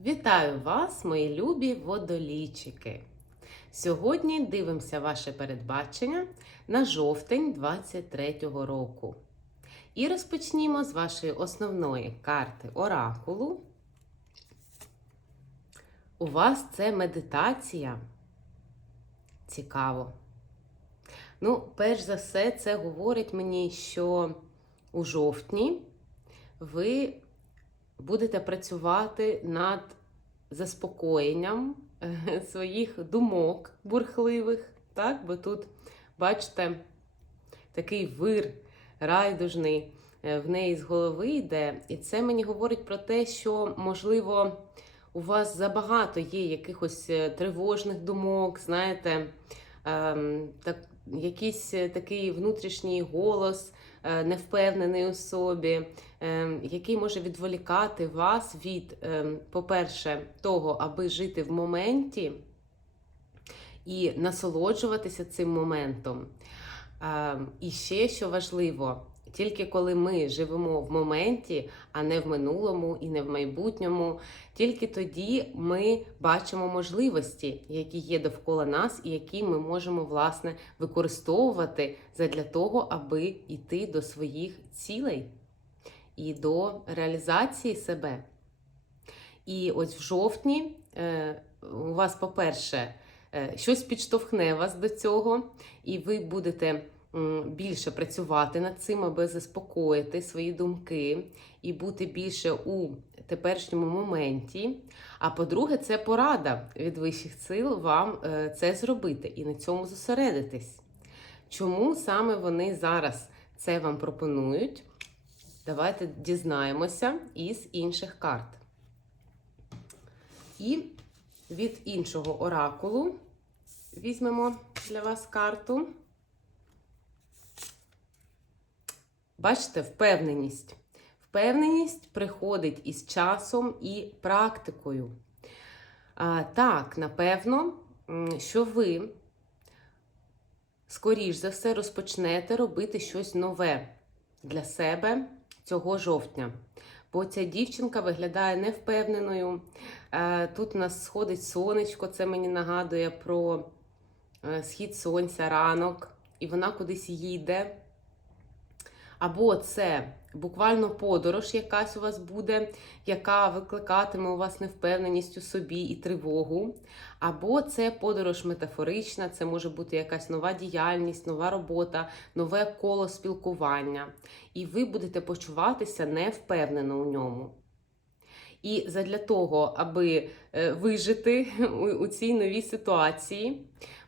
Вітаю вас, мої любі водолійчики! Сьогодні дивимося ваше передбачення на жовтень 23-го року. І розпочнімо з вашої основної карти Оракулу. У вас це медитація. Цікаво. Ну, перш за все, це говорить мені, що у жовтні ви будете працювати над заспокоєнням е, своїх думок бурхливих, так? Бо тут, бачите, такий вир райдужний е, в неї з голови йде. І це мені говорить про те, що, можливо, у вас забагато є якихось е, тривожних думок, знаєте, ем, так, якийсь такий внутрішній голос невпевнений у собі, е, який може відволікати вас від, е, по-перше, того, аби жити в моменті і насолоджуватися цим моментом. Е, І ще що важливо, тільки коли ми живемо в моменті, а не в минулому і не в майбутньому, тільки тоді ми бачимо можливості, які є довкола нас, і які ми можемо власне використовувати задля того, аби йти до своїх цілей і до реалізації себе. І ось в жовтні е, у вас, по-перше, е, щось підштовхне вас до цього, і ви будете більше працювати над цим, аби заспокоїти свої думки і бути більше у теперішньому моменті. А по-друге, це порада від вищих сил вам е, це зробити і на цьому зосередитись. Чому саме вони зараз це вам пропонують? Давайте дізнаємося із інших карт. І від іншого оракулу візьмемо для вас карту. Бачите, впевненість. Впевненість приходить із часом і практикою. А, Так, напевно, що ви, скоріш за все, розпочнете робити щось нове для себе цього жовтня. Бо ця дівчинка виглядає невпевненою. Е, Тут у нас сходить сонечко, це мені нагадує про е, схід сонця, ранок, і вона кудись їде. Або це буквально подорож якась у вас буде, яка викликатиме у вас невпевненість у собі і тривогу. Або це подорож метафорична, це може бути якась нова діяльність, нова робота, нове коло спілкування. І ви будете почуватися невпевнено у ньому. І задля того, аби е, вижити у, цій новій ситуації,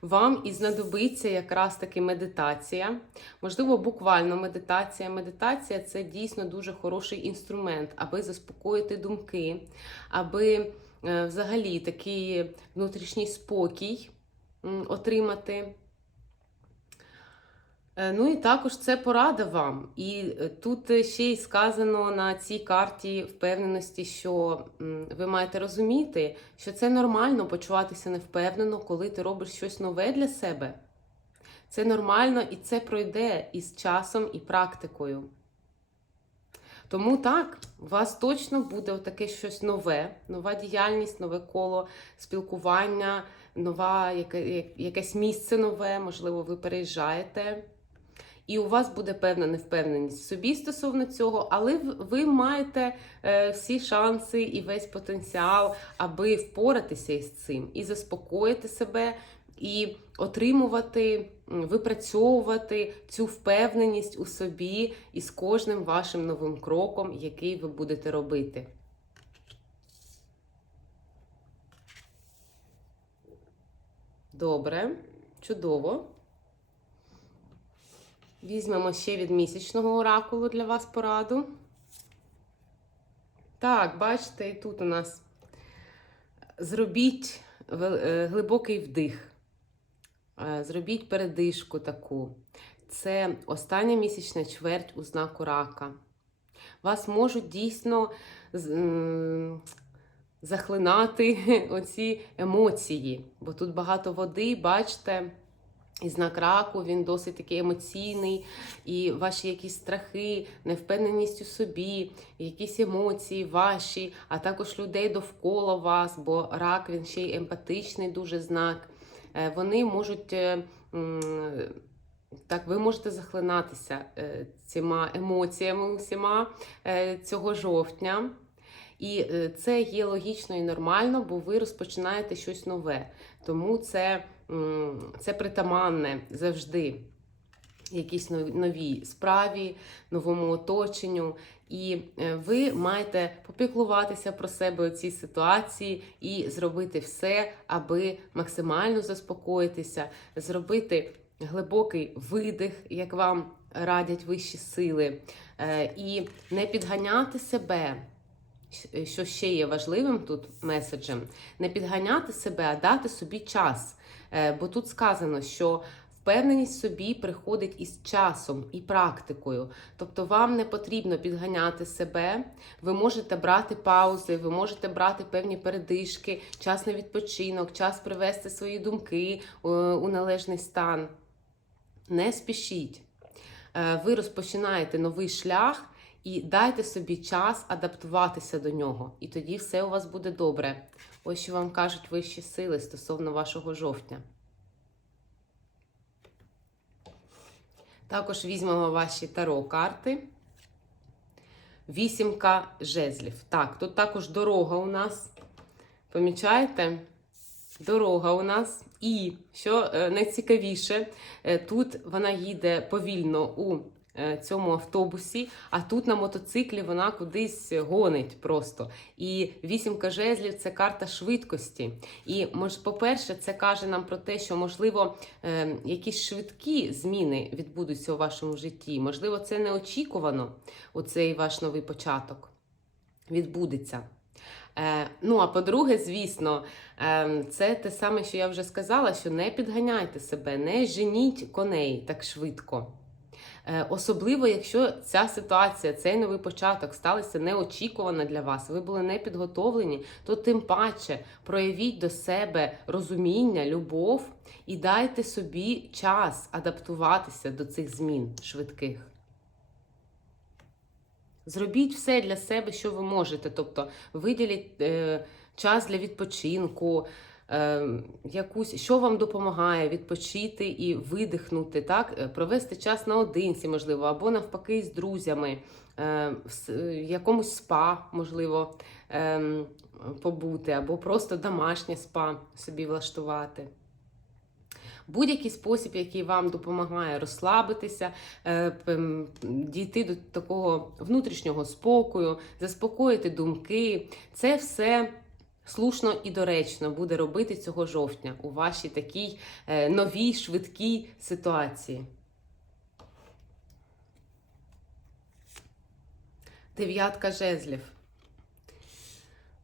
вам і знадобиться якраз таки медитація. Можливо, буквально медитація. Медитація це дійсно дуже хороший інструмент, аби заспокоїти думки, аби е, взагалі такий внутрішній спокій отримати. Е, Ну і також це порада вам. І е, тут е, ще й сказано на цій карті впевненості, що ви маєте розуміти, що це нормально почуватися невпевнено, коли ти робиш щось нове для себе. Це нормально і це пройде із часом і практикою. Тому так, у вас точно буде таке щось нове, нова діяльність, нове коло спілкування, нова, яке, якесь місце нове, можливо, ви переїжджаєте. І у вас буде певна невпевненість в собі стосовно цього, але ви маєте е, всі шанси і весь потенціал, аби впоратися із цим і заспокоїти себе, і отримувати, випрацьовувати цю впевненість у собі із кожним вашим новим кроком, який ви будете робити. Добре, чудово. Візьмемо ще від місячного оракулу для вас пораду. Так, бачите, і тут у нас зробіть е, глибокий вдих. Е, зробіть передишку таку. Це остання місячна чверть у знаку рака. Вас можуть дійсно захлинати оці емоції, бо тут багато води, бачите. І знак раку він досить такий емоційний, і ваші якісь страхи, невпевненість у собі, якісь емоції ваші, а також людей довкола вас, бо рак він ще й емпатичний дуже знак. Е, Вони можуть е, так, ви можете захлинатися е, цими емоціями усіма цього жовтня. І це є логічно і нормально, бо ви розпочинаєте щось нове. Тому це, це притаманне завжди якійсь новій справі, новому оточенню. І е, ви маєте попіклуватися про себе у цій ситуації і зробити все, аби максимально заспокоїтися, зробити глибокий видих, як вам радять вищі сили, е, і не підганяти себе. Що ще є важливим тут меседжем, не підганяти себе, а дати собі час. Е, Бо тут сказано, що впевненість собі приходить із часом і практикою. Тобто вам не потрібно підганяти себе, ви можете брати паузи, ви можете брати певні передишки, час на відпочинок, час привести свої думки е, у належний стан. Не спішіть. Е, Ви розпочинаєте новий шлях і дайте собі час адаптуватися до нього. І тоді все у вас буде добре. Ось що вам кажуть вищі сили стосовно вашого жовтня. Також візьмемо ваші таро карти. Вісімка жезлів. Так, тут також дорога у нас. Помічаєте? Дорога у нас. І що е, найцікавіше, е, тут вона їде повільно у цьому автобусі, а тут на мотоциклі вона кудись гонить просто. І вісімка жезлів це карта швидкості. І по-перше, це каже нам про те, що можливо е, якісь швидкі зміни відбудуться у вашому житті. Можливо, це неочікувано у цей ваш новий початок. Відбудеться. Е, ну, а по-друге, звісно, е, це те саме, що я вже сказала: що не підганяйте себе, не женіть коней так швидко. Е, Особливо, якщо ця ситуація, цей новий початок сталися неочікувано для вас, ви були не підготовлені, то тим паче проявіть до себе розуміння, любов і дайте собі час адаптуватися до цих змін швидких. Зробіть все для себе, що ви можете. Тобто виділіть е, час для відпочинку, якусь, що вам допомагає відпочити і видихнути, так? Е, провести час наодинці, можливо, або навпаки з друзями, е, в е, якомусь спа, можливо, е, побути, або просто домашнє спа собі влаштувати. Будь-який спосіб, який вам допомагає розслабитися, дійти до такого внутрішнього спокою, заспокоїти думки, це все слушно і доречно буде робити цього жовтня у вашій такій е, новій швидкій ситуації. Дев'ятка жезлів.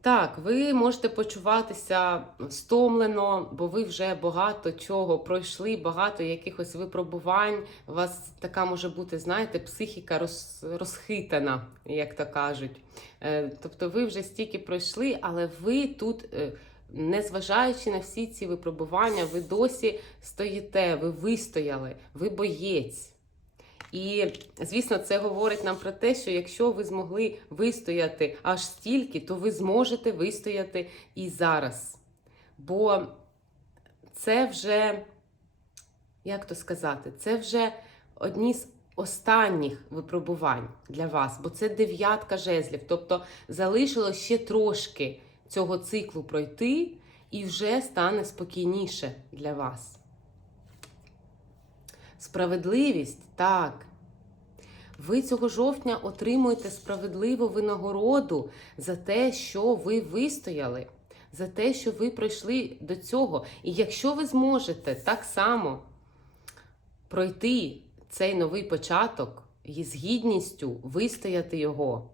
Так, ви можете почуватися стомлено, бо ви вже багато чого пройшли, багато якихось випробувань. У вас така може бути, знаєте, психіка роз, розхитана, як то кажуть. Е, Тобто ви вже стільки пройшли, але ви тут, е, незважаючи на всі ці випробування, ви досі стоїте, ви вистояли, ви боєць. І, звісно, це говорить нам про те, що якщо ви змогли вистояти аж стільки, то ви зможете вистояти і зараз. Бо це вже, як то сказати, це вже одні з останніх випробувань для вас, бо це дев'ятка жезлів. Тобто залишилось ще трошки цього циклу пройти, і вже стане спокійніше для вас. Справедливість так. Ви цього жовтня отримуєте справедливу винагороду за те, що ви вистояли, за те, що ви пройшли до цього. І якщо ви зможете так само пройти цей новий початок і з гідністю вистояти його,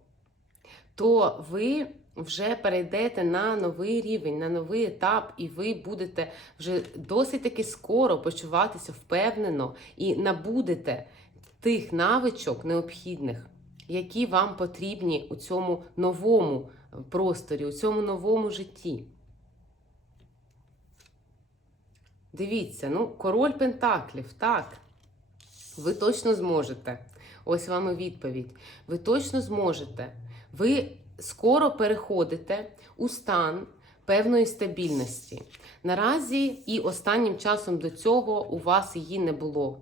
то ви вже перейдете на новий рівень, на новий етап, і ви будете вже досить таки скоро почуватися впевнено і набудете тих навичок необхідних, які вам потрібні у цьому новому просторі, у цьому новому житті. Дивіться, ну, король Пентаклів, так. Ви точно зможете. Ось вам і відповідь. Ви точно зможете. Ви скоро переходите у стан певної стабільності. Наразі і останнім часом до цього у вас її не було.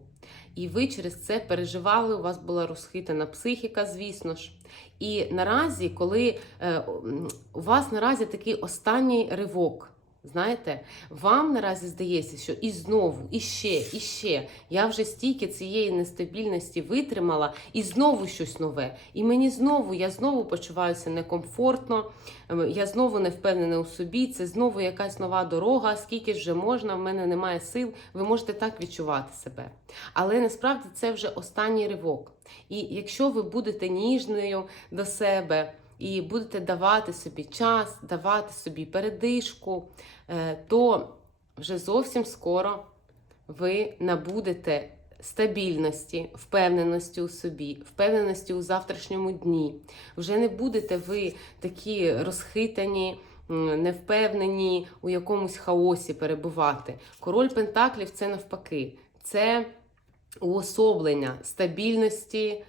І ви через це переживали, у вас була розхитана психіка, звісно ж. І наразі, коли е, у вас наразі такий останній ривок, знаєте, вам наразі здається, що і знову, і ще, і ще. Я вже стільки цієї нестабільності витримала, і знову щось нове. І мені знову, я знову почуваюся некомфортно, ем, я знову не впевнена у собі. Це знову якась нова дорога. Скільки вже можна, в мене немає сил. Ви можете так відчувати себе. Але насправді це вже останній ривок. І якщо ви будете ніжною до себе і будете давати собі час, давати собі передишку, е, то вже зовсім скоро ви набудете стабільності, впевненості у собі, впевненості у завтрашньому дні. Вже не будете ви такі розхитані. Невпевнені у якомусь хаосі перебувати. Король Пентаклів це навпаки, це уособлення стабільності,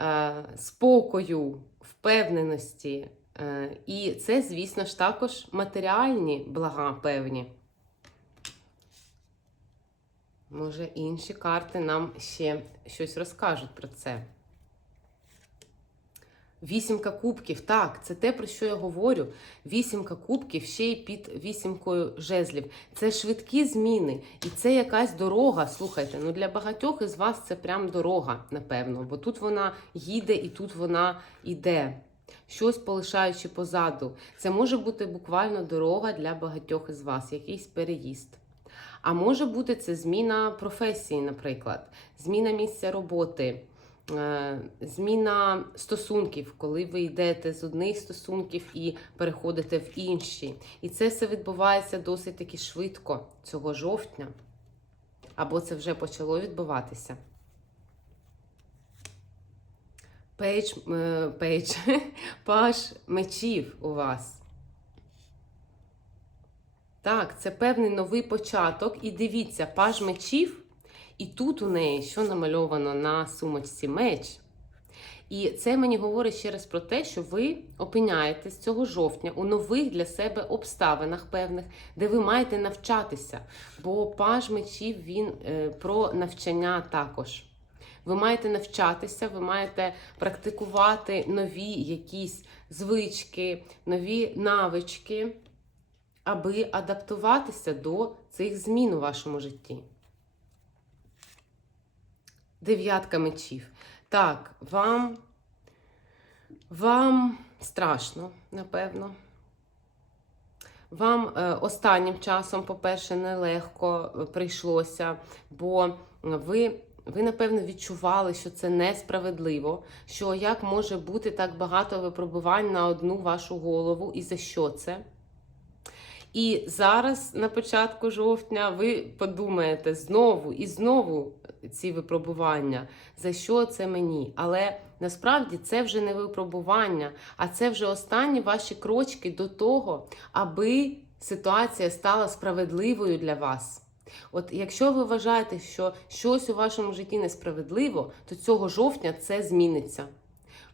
е, спокою, впевненості. Е, І це, звісно ж, також матеріальні блага певні. Може, інші карти нам ще щось розкажуть про це. Вісімка кубків, так, це те, про що я говорю. Вісімка кубків ще й під вісімкою жезлів. Це швидкі зміни, і це якась дорога. Слухайте, ну для багатьох із вас це прям дорога, напевно, бо тут вона їде і тут вона йде. Щось полишаючи позаду. Це може бути буквально дорога для багатьох із вас, якийсь переїзд. А може бути це зміна професії, наприклад, зміна місця роботи, зміна стосунків, коли ви йдете з одних стосунків і переходите в інші. І це все відбувається досить таки швидко цього жовтня. Або це вже почало відбуватися. Пейдж, е, пейдж, паш мечів у вас. Так, це певний новий початок. І дивіться, паж мечів, і тут у неї що намальовано на сумочці меч. І це мені говорить ще раз про те, що ви опиняєтесь цього жовтня у нових для себе обставинах певних, де ви маєте навчатися. Бо паж мечів він е, про навчання також. Ви маєте навчатися, ви маєте практикувати нові якісь звички, нові навички аби адаптуватися до цих змін у вашому житті. Дев'ятка мечів. Так, вам, вам страшно, напевно. Вам е, останнім часом, по-перше, нелегко е, прийшлося, бо ви, ви, напевно, відчували, що це несправедливо, що як може бути так багато випробувань на одну вашу голову, і за що це? І зараз, на початку жовтня, ви подумаєте знову і знову ці випробування, за що це мені. Але насправді це вже не випробування, а це вже останні ваші крочки до того, аби ситуація стала справедливою для вас. От якщо ви вважаєте, що щось у вашому житті несправедливо, то цього жовтня це зміниться.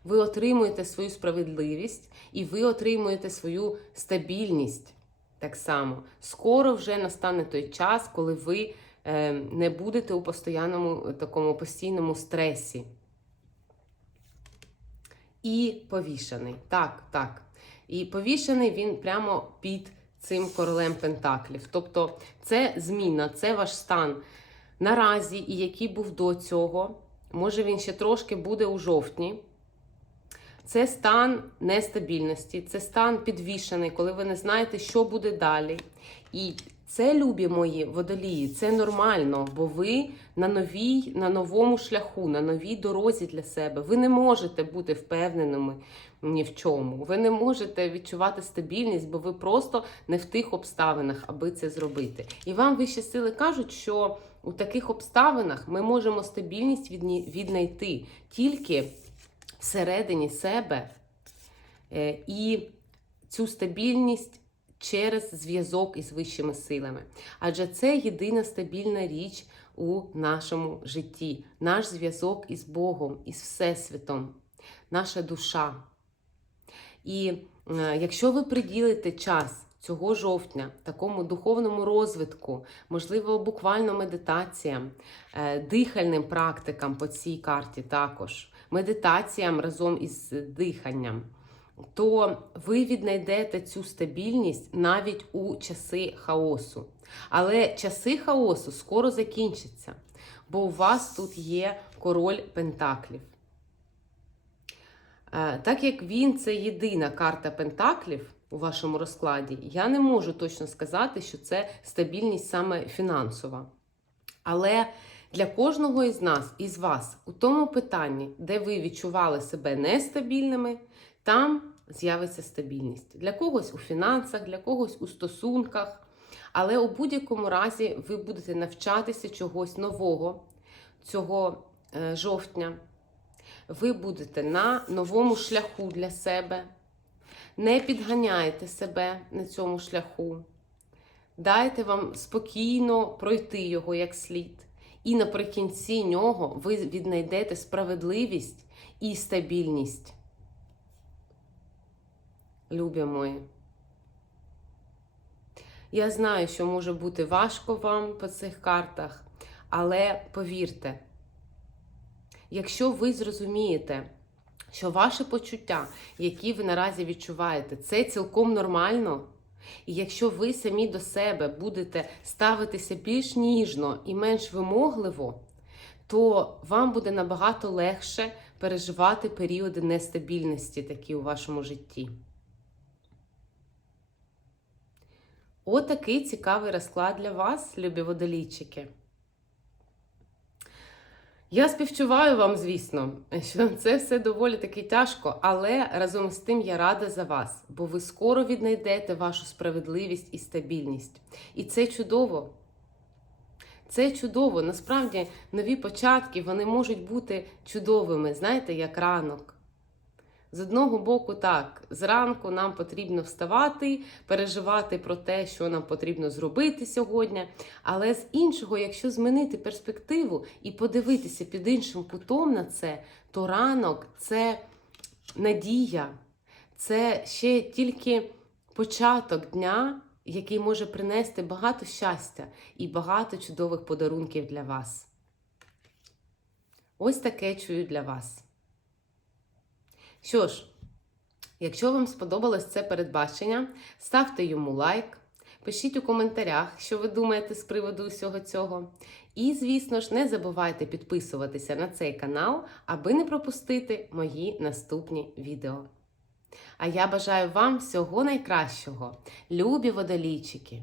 Ви отримуєте свою справедливість і ви отримуєте свою стабільність. Так само, скоро вже настане той час, коли ви е, не будете у постоянному такому постійному стресі. І повішений. Так, так. І повішений він прямо під цим королем Пентаклів. Тобто, це зміна, це ваш стан наразі, і який був до цього. Може, він ще трошки буде у жовтні. Це стан нестабільності, це стан підвішений, коли ви не знаєте, що буде далі. І це, любі мої водолії, це нормально, бо ви на новій, на новому шляху, на новій дорозі для себе. Ви не можете бути впевненими ні в чому. Ви не можете відчувати стабільність, бо ви просто не в тих обставинах, аби це зробити. І вам вищі сили кажуть, що у таких обставинах ми можемо стабільність віднайти тільки всередині себе е, і цю стабільність через зв'язок із вищими силами. Адже це єдина стабільна річ у нашому житті, наш зв'язок із Богом, із Всесвітом, наша душа. І е, якщо ви приділите час цього жовтня такому духовному розвитку, можливо, буквально медитаціям, е, дихальним практикам по цій карті також, медитаціям разом із диханням, то ви віднайдете цю стабільність навіть у часи хаосу. Але часи хаосу скоро закінчаться, бо у вас тут є король Пентаклів. Е, Так як він це єдина карта Пентаклів у вашому розкладі, я не можу точно сказати, що це стабільність саме фінансова. Але для кожного із нас, із вас, у тому питанні, де ви відчували себе нестабільними, там з'явиться стабільність. Для когось у фінансах, для когось у стосунках. Але у будь-якому разі ви будете навчатися чогось нового цього е, жовтня. Ви будете на новому шляху для себе. Не підганяйте себе на цьому шляху. Дайте вам спокійно пройти його як слід. І наприкінці нього ви віднайдете справедливість і стабільність. Любі мої. Я знаю, що може бути важко вам по цих картах, але повірте, якщо ви зрозумієте, що ваші почуття, які ви наразі відчуваєте, це цілком нормально. І якщо ви самі до себе будете ставитися більш ніжно і менш вимогливо, то вам буде набагато легше переживати періоди нестабільності, такі у вашому житті. Отакий цікавий розклад для вас, любі водолійчики. Я співчуваю вам, звісно, що це все доволі таки тяжко, але разом з тим я рада за вас, бо ви скоро віднайдете вашу справедливість і стабільність. І це чудово. Це чудово. Насправді, нові початки вони можуть бути чудовими, знаєте, як ранок. З одного боку, так, зранку нам потрібно вставати, переживати про те, що нам потрібно зробити сьогодні. Але з іншого, якщо змінити перспективу і подивитися під іншим кутом на це, то ранок це надія, це ще тільки початок дня, який може принести багато щастя і багато чудових подарунків для вас. Ось таке чую для вас. Що ж, якщо вам сподобалось це передбачення, ставте йому лайк, пишіть у коментарях, що ви думаєте з приводу усього цього. І, звісно ж, не забувайте підписуватися на цей канал, аби не пропустити мої наступні відео. А я бажаю вам всього найкращого, любі водолійчики!